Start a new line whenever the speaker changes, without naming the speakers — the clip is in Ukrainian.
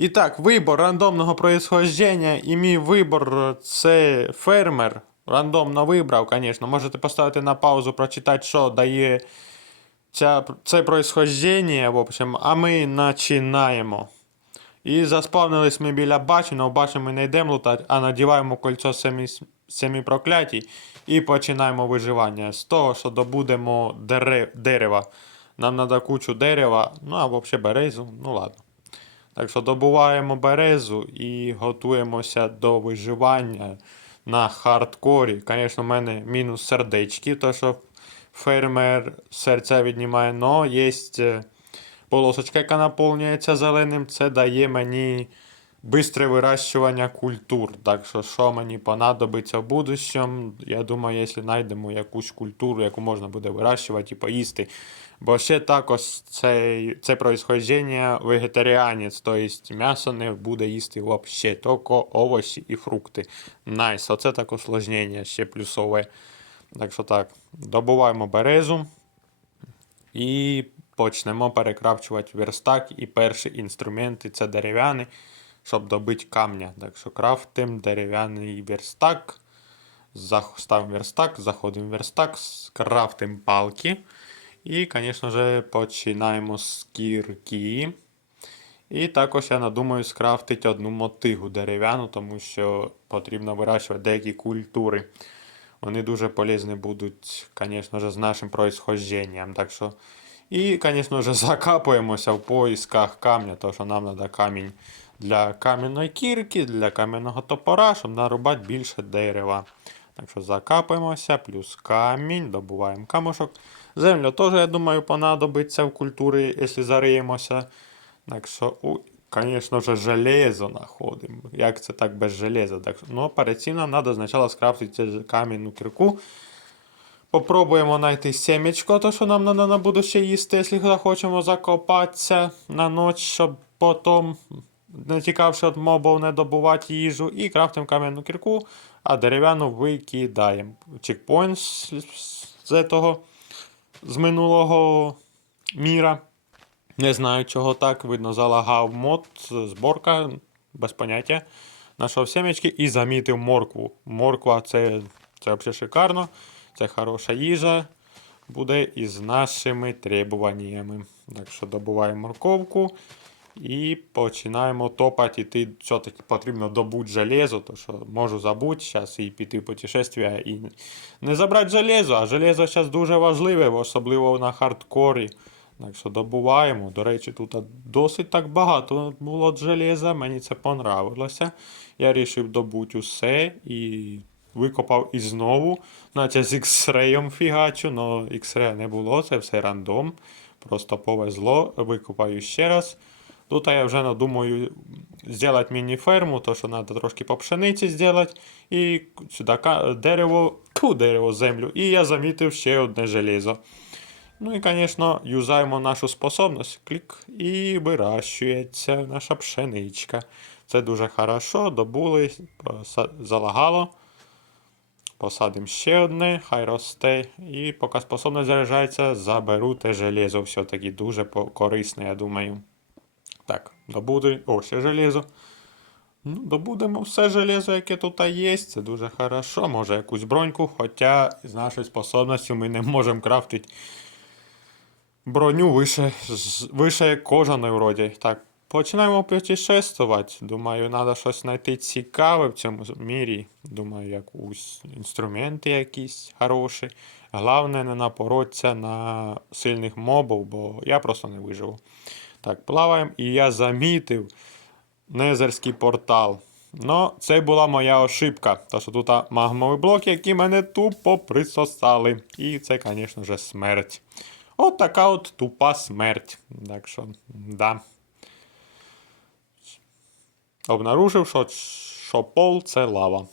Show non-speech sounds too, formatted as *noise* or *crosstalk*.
І так, вибор рандомного происхождення, і мій вибор це фермер. Рандомно вибрав, звісно. Можете поставити на паузу, прочитати, що дає ця, це происхождення, в общем, а ми починаємо. І заспавнились ми біля але бачу ми не йдемо лутати, а надіваємо кольцо семі, семі проклятій і починаємо виживання. З того, що добудемо дере, дерева. Нам треба кучу дерева, ну а взагалі березу, ну ладно. Так що добуваємо березу і готуємося до виживання на хардкорі. Звісно, в мене мінус сердечки, то що фермер серця віднімає, але є полосочка, яка наповнюється зеленим. Це дає мені бистре вирощування культур. Так що, що мені понадобиться в будущем, я думаю, якщо знайдемо якусь культуру, яку можна буде вирощувати і поїсти. Бо ще також це, це происхождення вегетаріанець, тобто м'ясо не буде їсти взагалі, тільки овочі і фрукти. Найс, оце так усложнення ще плюсове. Так що так, добуваємо березу і почнемо перекрафчувати верстак. І перші інструменти це дерев'яний, щоб добити камня. Так що крафтим дерев'яний верстак. Ставимо верстак, заходимо в верстак, крафтим палки. І, звісно ж, починаємо з кірки. І також я надумаю скрафтити одну мотигу дерев'яну, тому що потрібно вирощувати деякі культури. Вони дуже полезні будуть, звісно ж, з нашим происхожденням. Так що... І, звісно ж, *laughs* закапуємося в поисках камня, тому що нам треба камінь для кам'яної кірки, для кам'яного топора, щоб нарубати більше дерева. Так що закапуємося, плюс камінь, добуваємо камушок. Земля теж, я думаю, понадобиться в культурі, якщо зариємося. Так що, звісно ж, железо знаходимо. Як це так без железа? Так, ну, перед треба спочатку скрафтити кам'яну кірку. Попробуємо знайти сімечко, то що нам треба на будуще їсти, якщо захочемо закопатися на ніч, щоб потім, не тікавши від мобів, не добувати їжу. І крафтимо кам'яну кірку, а дерев'яну викидаємо. Чекпоінт з, з, з минулого міра. Не знаю, чого так. Видно, залагав мод, зборка, без поняття. Нашов сімечки і замітив моркву. Морква це, це взагалі шикарно. Це хороша їжа. Буде із нашими требуваннями. Так що добуваємо морковку і починаємо топати. Іти все-таки потрібно добути железо, то що можу забути зараз і піти в путешествие і не забрати железо, а железо зараз дуже важливе, особливо на хардкорі. Так що добуваємо. До речі, тут досить так багато було железа, мені це понравилося. Я вирішив добути усе і викопав і знову. Наче з X-реєм фігачу, але X-рея не було, це все рандом. Просто повезло, викопаю ще раз. Тут я вже надумаю зробити міні-ферму, то що треба трошки по пшениці зробити. І сюди дерево, тьфу, дерево, землю. І я замітив ще одне железо. Ну і, звісно, юзаємо нашу способність. Клік, і вирощується наша пшеничка. Це дуже хорошо, добули, залагало. Посадимо ще одне, хай росте. І поки способність заряджається, заберу те железо. Все-таки дуже корисне, я думаю. Так, добуду. О, ще железо. Ну, добудемо все железо, яке тут є. Це дуже хорошо. Може якусь броньку, хоча з нашою способністю ми не можемо крафтити броню вище, вище кожаної вроді. Так, починаємо путешествувати. Думаю, треба щось знайти цікаве в цьому мірі. Думаю, якусь інструменти якісь хороші. Головне, не напоротися на сильних мобів, бо я просто не виживу. Так, плаваємо, і я замітив незерський портал. Ну, це була моя ошибка. Що тут магмові блоки, які мене тупо присосали. І це, звісно ж, смерть. От така от тупа смерть. Так що, да. Обнаружив, що пол це лава.